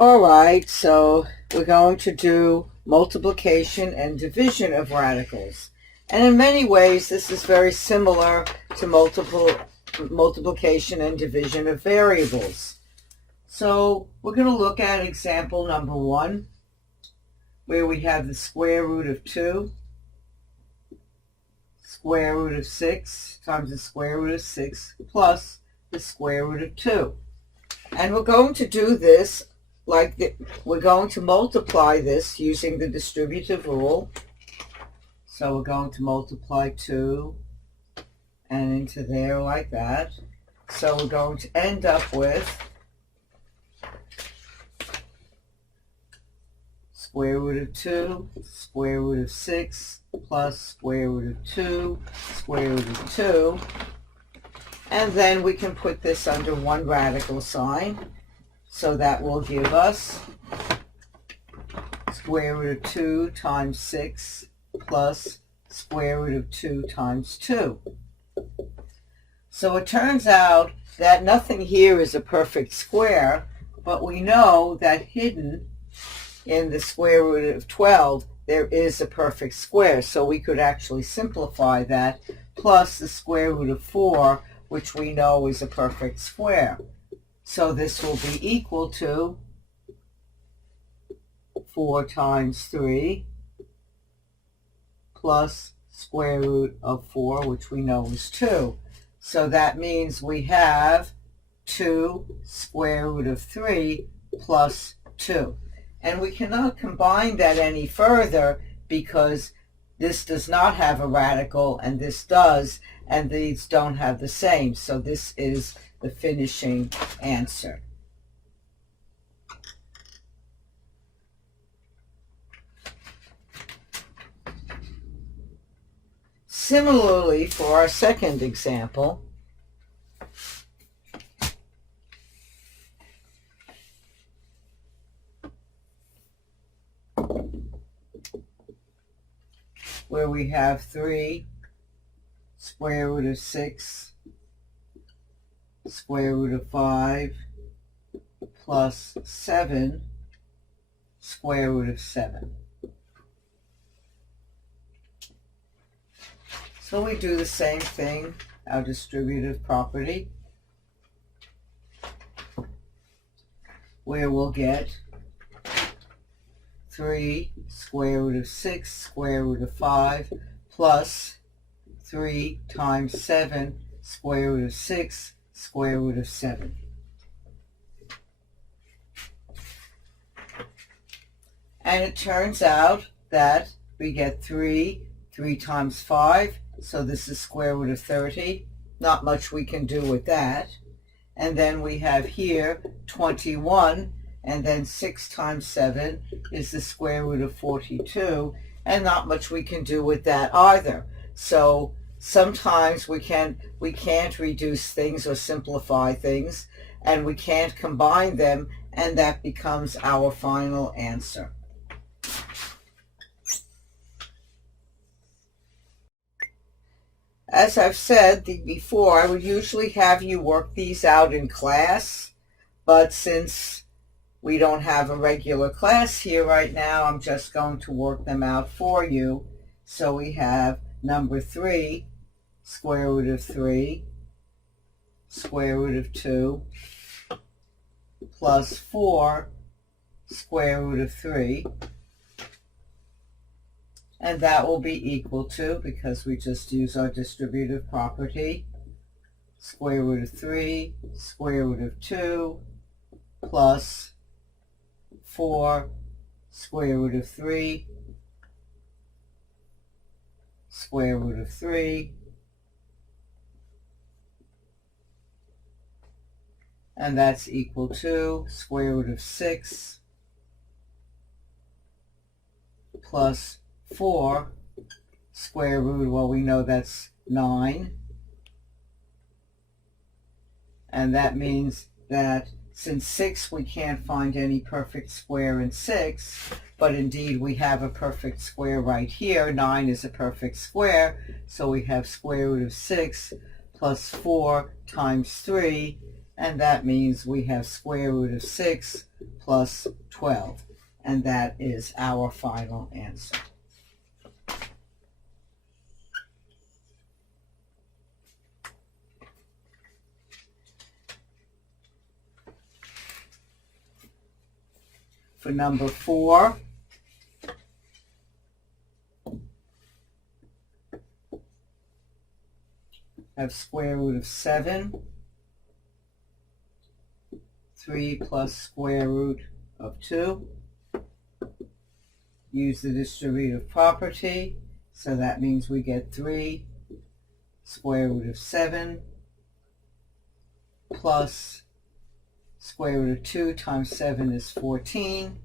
All right, so we're going to do multiplication and division of radicals. And in many ways, this is very similar to multiplication and division of variables. So we're going to look at example number 1, where we have the square root of 2, square root of 6 times the square root of 6 plus the square root of 2. And we're going to do this we're going to multiply this using the distributive rule. So we're going to multiply 2 and into there like that. So we're going to end up with square root of 2, square root of 6, plus square root of 2, square root of 2. And then we can put this under one radical sign. So that will give us square root of 2 times 6 plus square root of 2 times 2. So it turns out that nothing here is a perfect square, but we know that hidden in the square root of 12, there is a perfect square. So we could actually simplify that plus the square root of 4, which we know is a perfect square. So this will be equal to 4 times 3 plus square root of 4, which we know is 2. So that means we have 2 square root of 3 plus 2. And we cannot combine that any further because this does not have a radical and this does, and these don't have the same. So this is the finishing answer. Similarly, for our second example, where we have 3 square root of 6 square root of 5 plus 7 square root of 7. So we do the same thing, our distributive property, where we'll get 3 square root of 6 square root of 5 plus 3 times 7 square root of 6 square root of 7. And it turns out that we get 3 times 5, so this is square root of 30. Not much we can do with that. And then we have here 21, and then 6 times 7 is the square root of 42, and not much we can do with that either. So sometimes we can't reduce things or simplify things, and we can't combine them, and that becomes our final answer. As I've said before, I would usually have you work these out in class, but since we don't have a regular class here right now, I'm just going to work them out for you. So we have number 3, square root of 3, square root of 2, plus 4, square root of 3. And that will be equal to, because we just use our distributive property, square root of 3, square root of 2, plus 4, square root of 3, square root of 3, and that's equal to square root of 6 plus 4 square root, well, we know that's 9. And that means that since 6, we can't find any perfect square in 6, but indeed we have a perfect square right here. 9 is a perfect square, so we have square root of 6 plus 4 times 3, and that means we have square root of 6 plus 12. And that is our final answer. For number 4, have square root of 7, 3 plus square root of 2. Use the distributive property, so that means we get 3 square root of 7 plus square root of 2 times 7 is 14.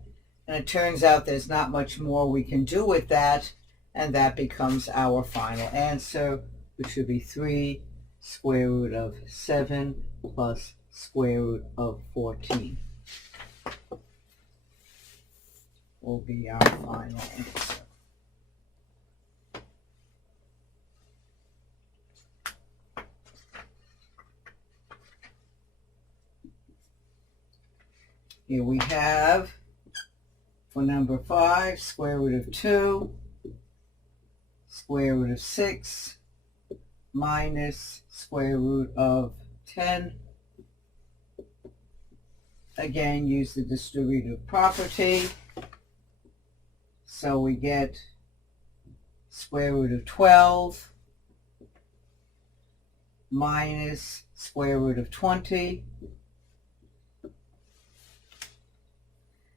And it turns out there's not much more we can do with that, and that becomes our final answer, which would be 3 square root of 7 plus square root of 14 will be our final answer. Here we have, for number 5, square root of 2, square root of 6, minus square root of 10. Again, use the distributive property. So we get square root of 12 minus square root of 20.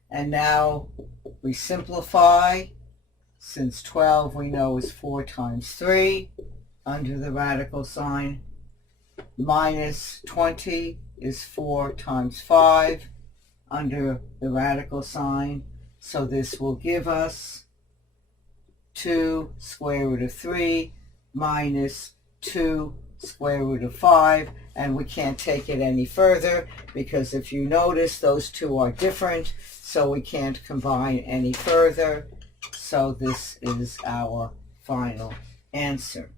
And now we simplify. Since 12 we know is 4 times 3 under the radical sign, minus 20 is 4 times 5 under the radical sign. So this will give us 2 square root of 3 minus 2 square root of 5, and we can't take it any further because if you notice those two are different, so we can't combine any further. So this is our final answer.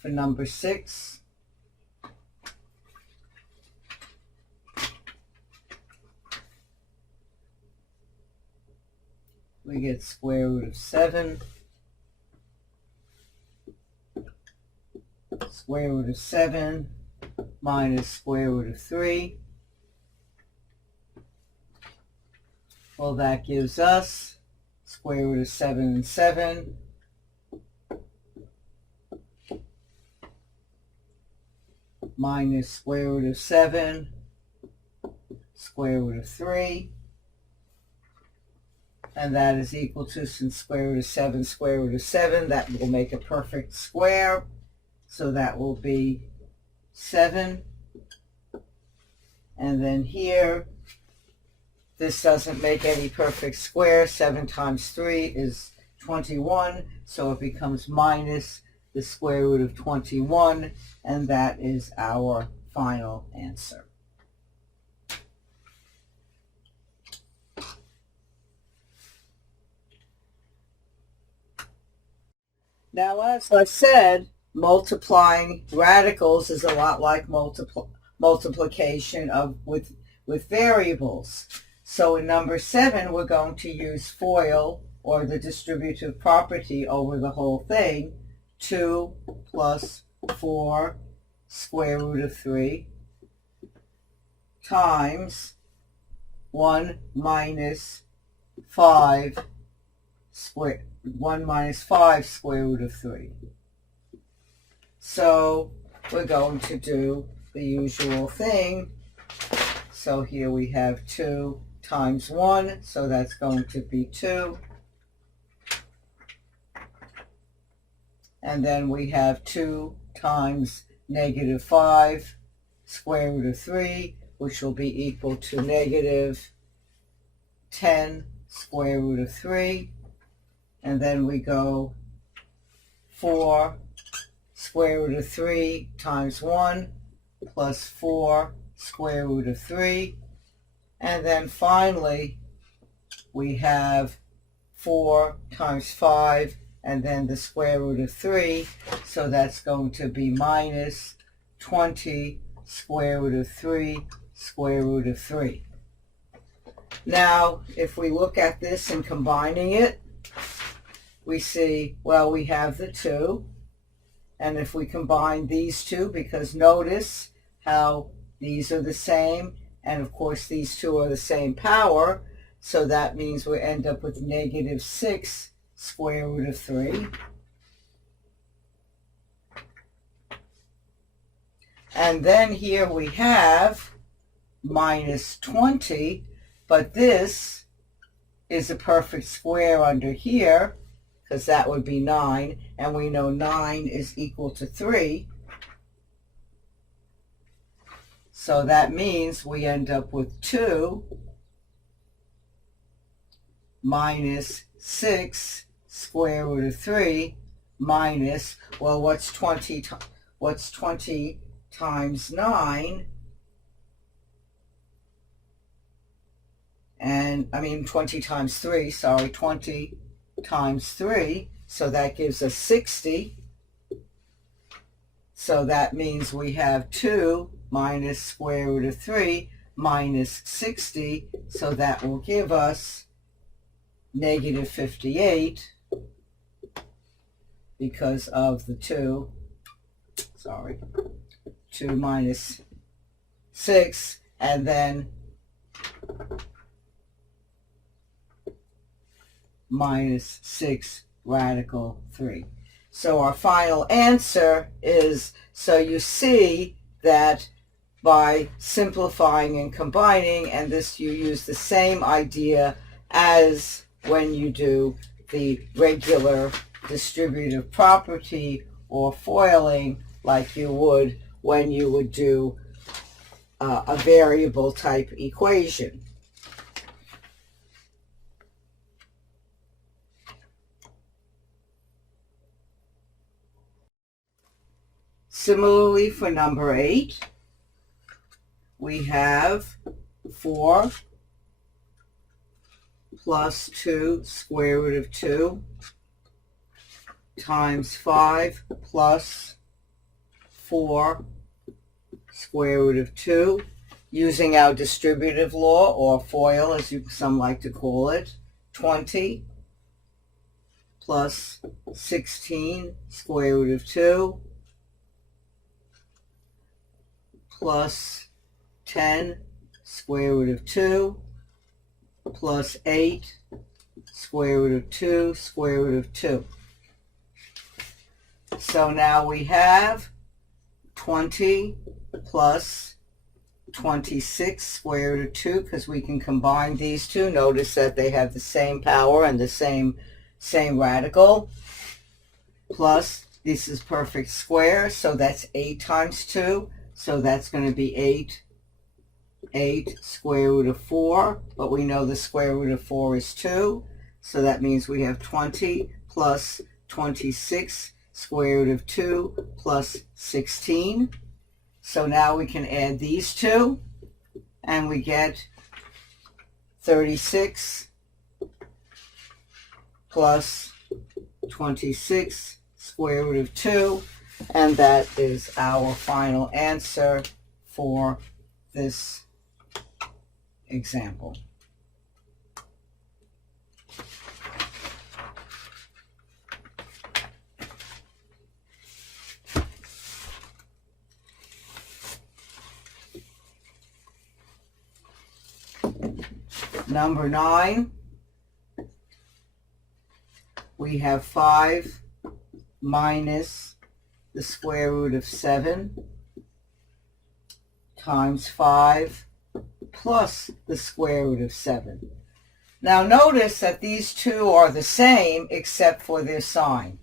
For number 6, we get square root of 7, square root of 7 minus square root of 3. Well, that gives us square root of 7 and 7, minus square root of 7, square root of 3. And that is equal to, since square root of 7, square root of 7, that will make a perfect square. So that will be 7. And then here, this doesn't make any perfect square. 7 times 3 is 21. So it becomes minus the square root of 21. And that is our final answer. Now, as I said, multiplying radicals is a lot like multiplication with variables. So in number 7, we're going to use FOIL, or the distributive property, over the whole thing. 2 plus 4 square root of 3 times 1 minus 5 square root of 3. So we're going to do the usual thing. So here we have 2 times 1, so that's going to be 2. And then we have 2 times negative 5 square root of 3, which will be equal to negative 10 square root of 3. And then we go 4 square root of 3 times 1 plus 4 square root of 3. And then finally we have 4 times 5, and then the square root of 3. So that's going to be minus 20 square root of 3 square root of 3. Now, if we look at this and combining it, we see, well, we have the 2. And if we combine these two, because notice how these are the same, and of course these two are the same power, so that means we end up with negative 6 square root of 3. And then here we have minus 20, but this is a perfect square under here, because that would be 9, and we know 9 is equal to 3. So that means we end up with 2 minus 6 square root of 3 minus, well, what's 20 times 9? And, 20 times 3, sorry, 20 times 3, so that gives us 60. So that means we have 2 minus square root of 3 minus 60, so that will give us negative 58 because of the 2 minus 6, and then minus 6 radical 3. So our final answer is, so you see that by simplifying and combining, and this you use the same idea as when you do the regular distributive property or foiling, like you would when you would do a variable type equation. Similarly, for number 8, we have 4 plus 2 square root of 2 times 5 plus 4 square root of 2, using our distributive law, or FOIL as some like to call it, 20 plus 16 square root of 2 plus 10 square root of 2 plus 8 square root of 2 square root of 2. So now we have 20 plus 26 square root of 2, because we can combine these two. Notice that they have the same power and the same radical. Plus, this is perfect square, so that's 8 times 2. So that's going to be 8 square root of 4, but we know the square root of 4 is 2, so that means we have 20 plus 26 square root of 2 plus 16. So now we can add these two, and we get 36 plus 26 square root of 2, and that is our final answer for this example. Number 9, we have 5 minus the square root of 7 times 5 plus the square root of 7. Now notice that these two are the same except for their sign.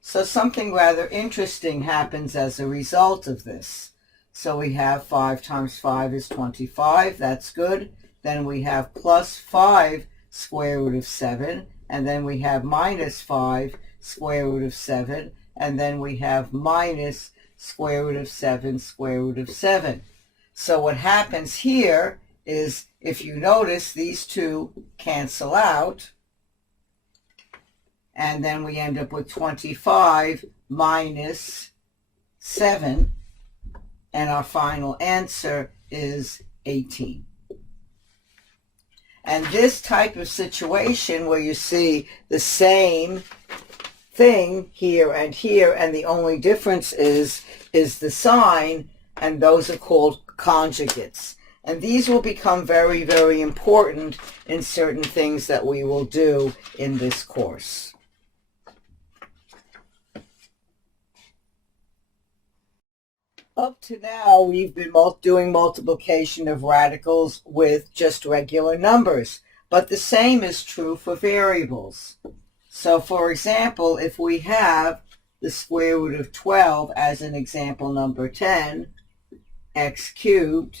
So something rather interesting happens as a result of this. So we have 5 times 5 is 25. That's good. Then we have plus 5 square root of 7. And then we have minus 5 square root of 7. And then we have minus square root of 7 square root of 7. So what happens here is, if you notice, these two cancel out, and then we end up with 25 minus 7, and our final answer is 18. And this type of situation where you see the same thing here, and the only difference is the sign, and those are called conjugates. And these will become very, very important in certain things that we will do in this course. Up to now, we've been doing multiplication of radicals with just regular numbers, but the same is true for variables. So, for example, if we have the square root of 12 as an example number 10, x cubed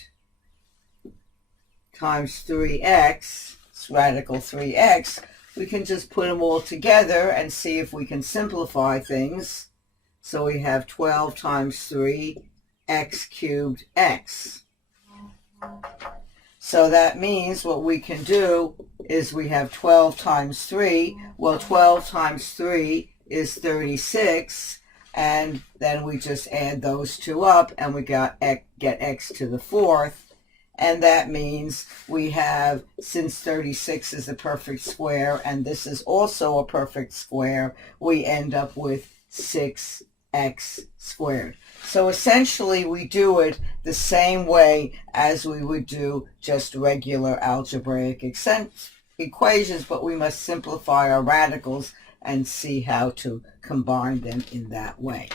times 3x, it's radical 3x, we can just put them all together and see if we can simplify things. So we have 12 times 3, x cubed x. So that means what we can do is we have 12 times 3. Well, 12 times 3 is 36, and then we just add those two up, and we get x to the 4th. And that means we have, since 36 is a perfect square, and this is also a perfect square, we end up with 6x squared. So essentially we do it the same way as we would do just regular algebraic equations, but we must simplify our radicals and see how to combine them in that way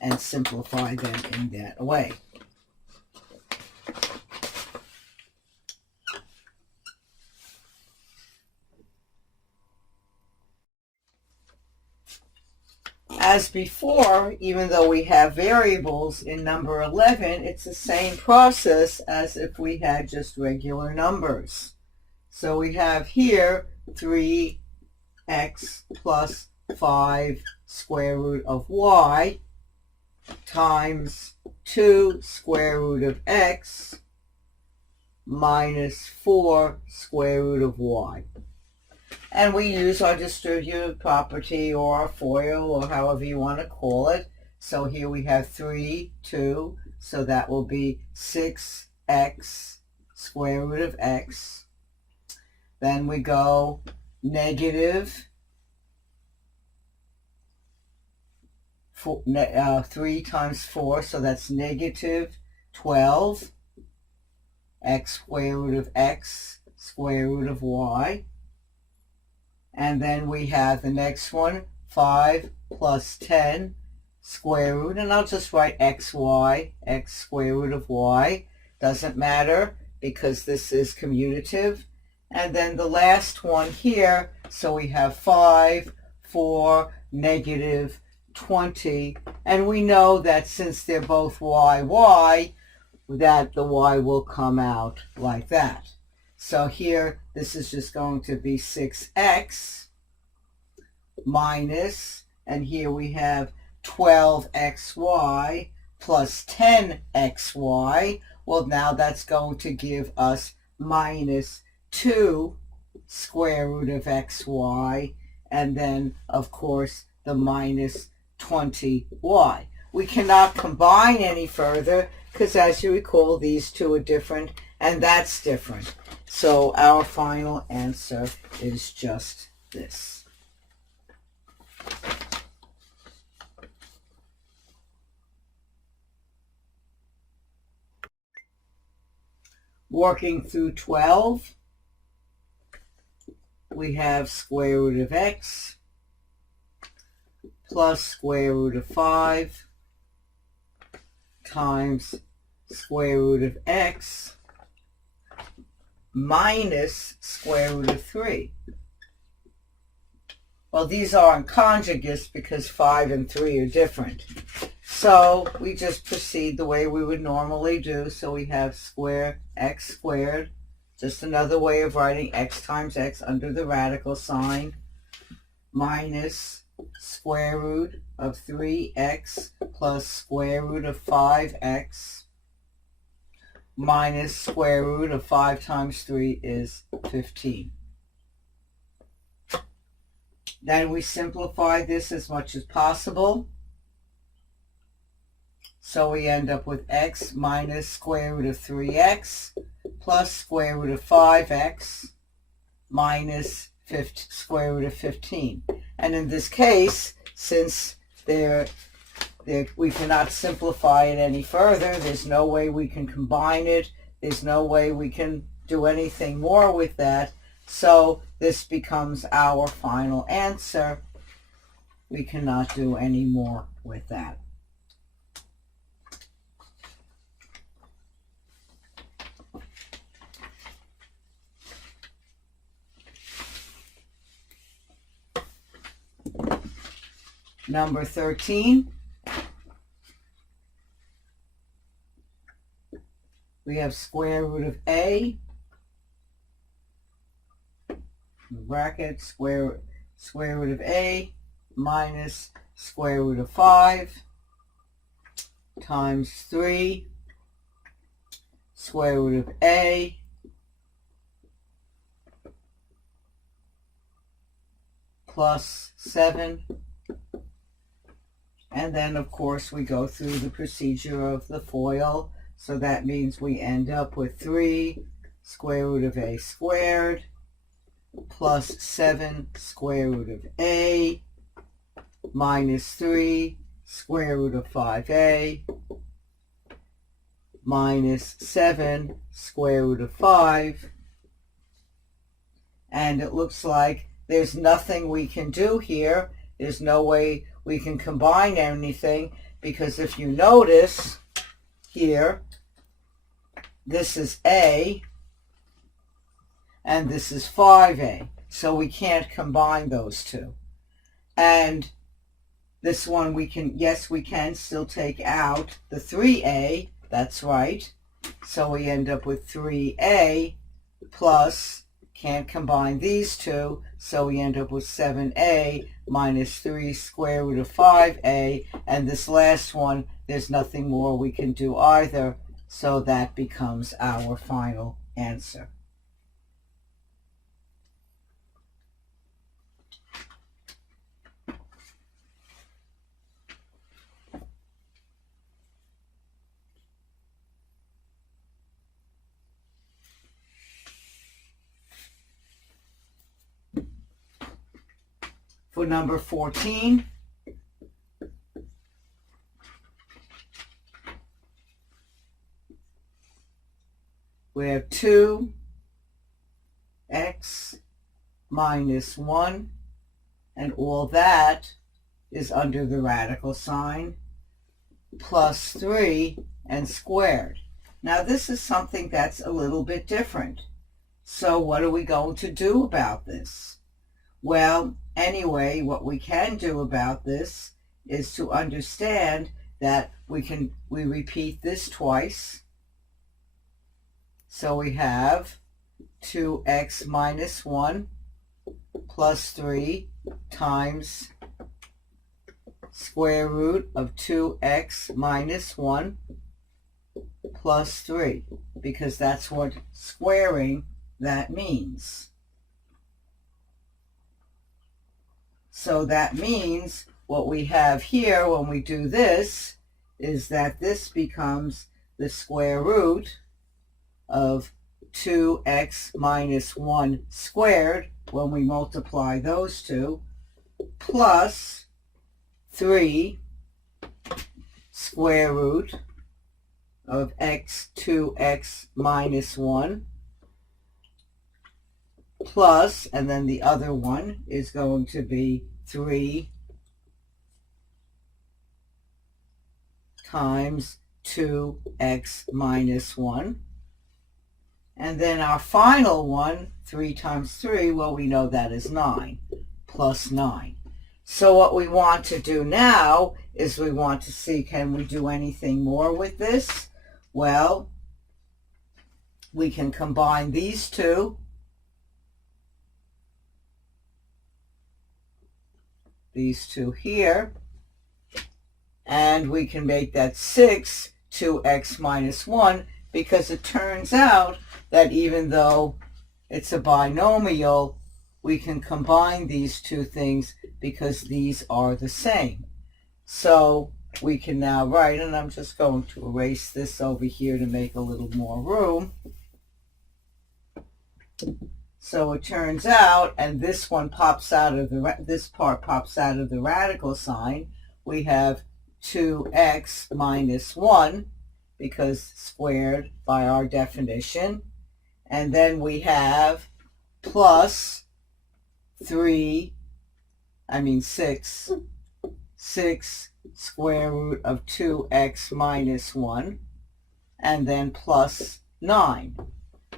and simplify them in that way. As before, even though we have variables in number 11, it's the same process as if we had just regular numbers. So we have here 3x plus 5 square root of y times 2 square root of x minus 4 square root of y. And we use our distributive property or our FOIL or however you want to call it. So here we have 3, 2, so that will be 6x square root of x. Then we go negative 3 times 4, so that's negative 12 x square root of x square root of y. And then we have the next one, 5 plus 10 square root, and I'll just write xy, x square root of y. Doesn't matter because this is commutative. And then the last one here, so we have 5, 4, negative 20. And we know that since they're both y, that the y will come out like that. So here, this is just going to be 6x minus, and here we have 12xy plus 10xy. Well, now that's going to give us minus 2 square root of xy, and then, of course, the minus 20y. We cannot combine any further because, as you recall, these two are different, and that's different. So our final answer is just this. Working through 12, we have square root of x plus square root of 5 times square root of x minus square root of 3. Well, these aren't conjugates because 5 and 3 are different. So we just proceed the way we would normally do. So we have square x squared, just another way of writing x times x under the radical sign, minus square root of 3x plus square root of 5x minus square root of 5 times 3 is 15. Then we simplify this as much as possible. So we end up with x minus square root of 3x plus square root of 5x minus square root of 15. And in this case, since we cannot simplify it any further, there's no way we can combine it, there's no way we can do anything more with that, so this becomes our final answer. We cannot do any more with that. Number 13, we have square root of a, bracket, square root of a minus square root of 5 times 3 square root of a plus 7. And then, of course, we go through the procedure of the FOIL. So that means we end up with 3 square root of a squared plus 7 square root of a minus 3 square root of 5a minus 7 square root of 5. And it looks like there's nothing we can do here. There's no way we can combine anything, because if you notice here, this is a and this is 5a, so we can't combine those two. And this one we can, yes, we can still take out the 3a, that's right, so we end up with 3a plus, can't combine these two, so we end up with 7a minus 3 square root of 5a, and this last one, there's nothing more we can do either, so that becomes our final answer. For number 14, we have 2x minus 1, and all that is under the radical sign, plus 3 and squared. Now this is something that's a little bit different. So what are we going to do about this? Well, anyway, what we can do about this is to understand that we repeat this twice. So we have 2x minus 1 plus 3 times square root of 2x minus 1 plus 3, because that's what squaring that means. So that means what we have here when we do this is that this becomes the square root of 2x minus 1 squared when we multiply those two, plus 3 square root of 2x minus 1 plus, and then the other one is going to be 3 times 2x minus 1. And then our final one, 3 times 3, well, we know that is 9, plus 9. So what we want to do now is we want to see, can we do anything more with this? Well, we can combine these two. These two here, and we can make that 6, 2x minus 1. because it turns out that even though it's a binomial, we can combine these two things because these are the same. So we can now write, and I'm just going to erase this over here to make a little more room. So it turns out, and this one pops out of this part pops out of the radical sign, we have 2x minus 1, because squared by our definition. And then we have plus 6 square root of 2x minus 1, and then plus 9.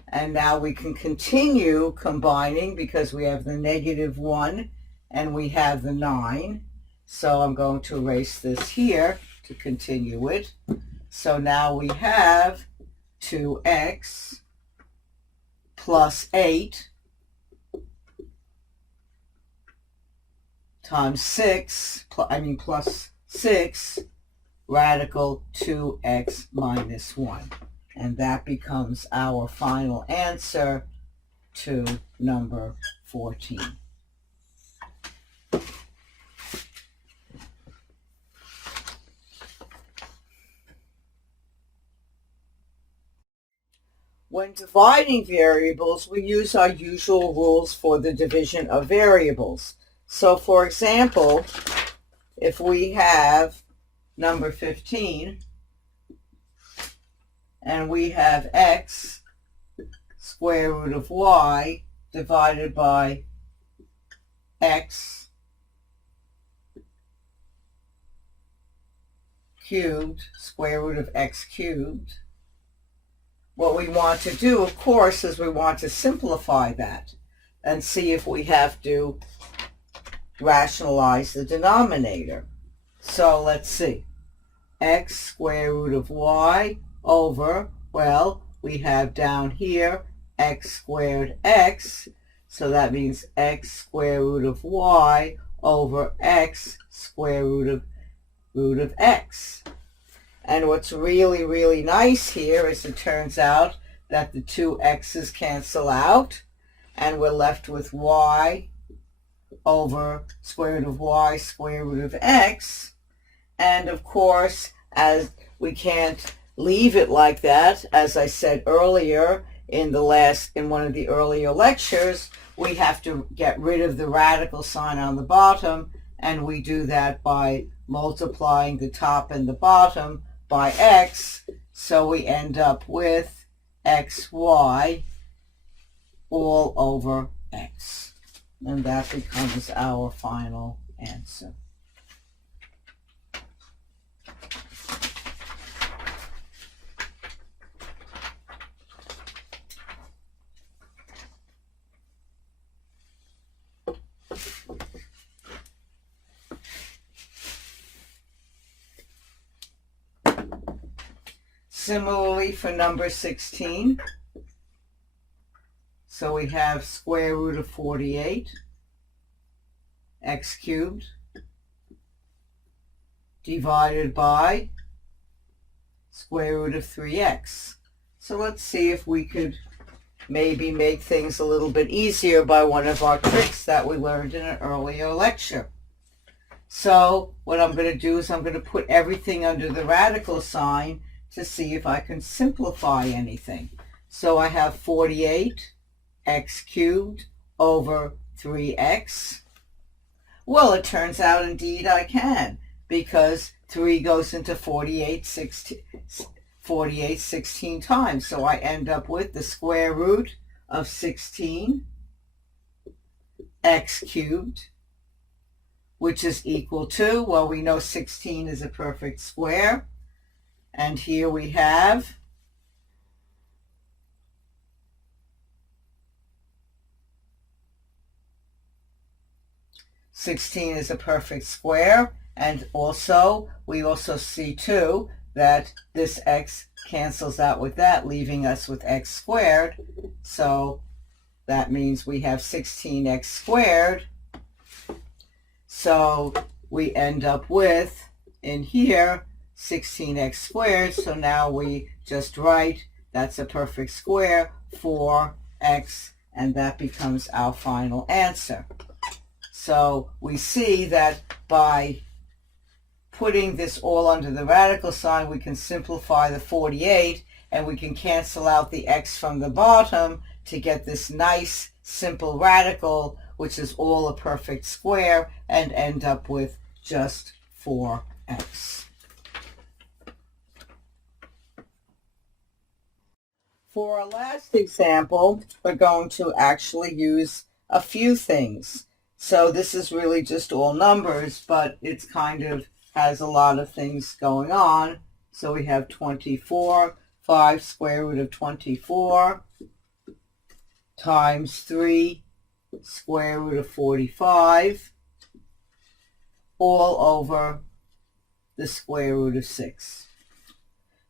And now we can continue combining because we have the negative 1 and we have the 9. So I'm going to erase this here to continue it. So now we have 2x plus 8 times plus 6 radical 2x minus 1. And that becomes our final answer to number 14. When dividing variables, we use our usual rules for the division of variables. So for example, if we have number 15, and we have x square root of y divided by x cubed, square root of x cubed. What we want to do, of course, is we want to simplify that and see if we have to rationalize the denominator. So let's see. X square root of y over, well, we have down here x squared x, so that means x square root of y over x square root of x. And what's really, really nice here is it turns out that the two x's cancel out, and we're left with y over square root of y square root of x. And of course, as we can't leave it like that, as I said earlier in one of the earlier lectures, we have to get rid of the radical sign on the bottom, and we do that by multiplying the top and the bottom by x, so we end up with xy all over x, and that becomes our final answer. Similarly for number 16, so we have square root of 48 x cubed divided by square root of 3x. So let's see if we could maybe make things a little bit easier by one of our tricks that we learned in an earlier lecture. So what I'm going to do is I'm going to put everything under the radical sign to see if I can simplify anything. So I have 48 x cubed over 3x. Well, it turns out indeed I can, because 3 goes into 48 16 times. So I end up with the square root of 16 x cubed, which is equal to, well, we know 16 is a perfect square. And here we have 16 is a perfect square, and also we also see too that this x cancels out with that, leaving us with x squared. So that means we have 16x squared. So we end up with, in here, 16x squared. So now we just write That's a perfect square, 4x, and that becomes our final answer. So we see that by putting this all under the radical sign, we can simplify the 48, and we can cancel out the x from the bottom to get this nice simple radical, which is all a perfect square, and end up with just 4x. For our last example, we're going to actually use a few things. So this is really just all numbers, but it's kind of has a lot of things going on. So we have 24, 5 square root of 24 times 3 square root of 45 all over the square root of 6.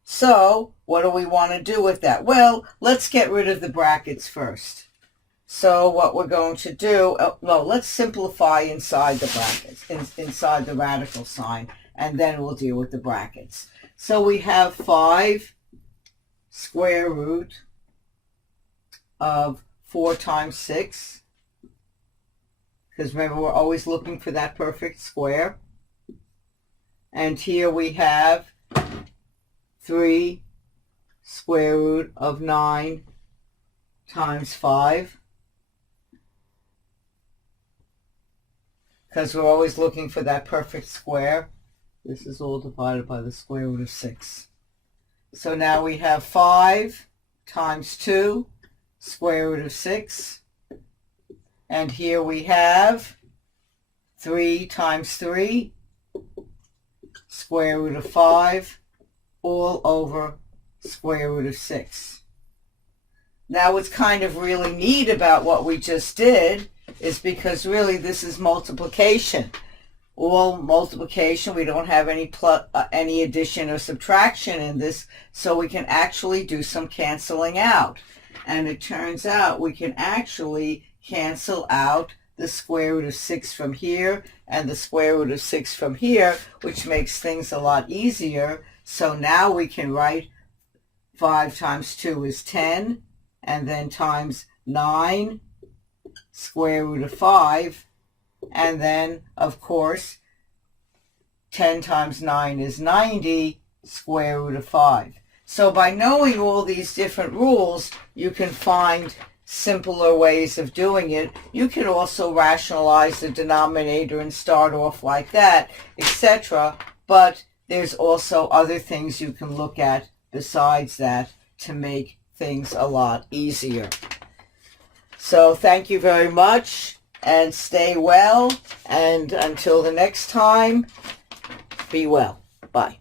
So what do we want to do with that? Well, let's get rid of the brackets first. So what we're going to do, let's simplify inside the brackets, inside the radical sign, and then we'll deal with the brackets. So we have 5 square root of 4 times 6, because remember we're always looking for that perfect square. And here we have 3 square root of 9 times 5, because we're always looking for that perfect square. This is all divided by the square root of 6. So now we have 5 times 2 square root of 6, and here we have 3 times 3 square root of 5 all over square root of 6. Now what's kind of really neat about what we just did is because really this is multiplication. All multiplication, we don't have any addition or subtraction in this, so we can actually do some canceling out. And it turns out we can actually cancel out the square root of 6 from here and the square root of 6 from here, which makes things a lot easier. So now we can write 5 times 2 is 10, and then times 9 square root of 5, and then, of course, 10 times 9 is 90 square root of 5. So by knowing all these different rules, you can find simpler ways of doing it. You can also rationalize the denominator and start off like that, etc. But there's also other things you can look at besides that to make things a lot easier. So thank you very much, and stay well, and until the next time, be well. Bye.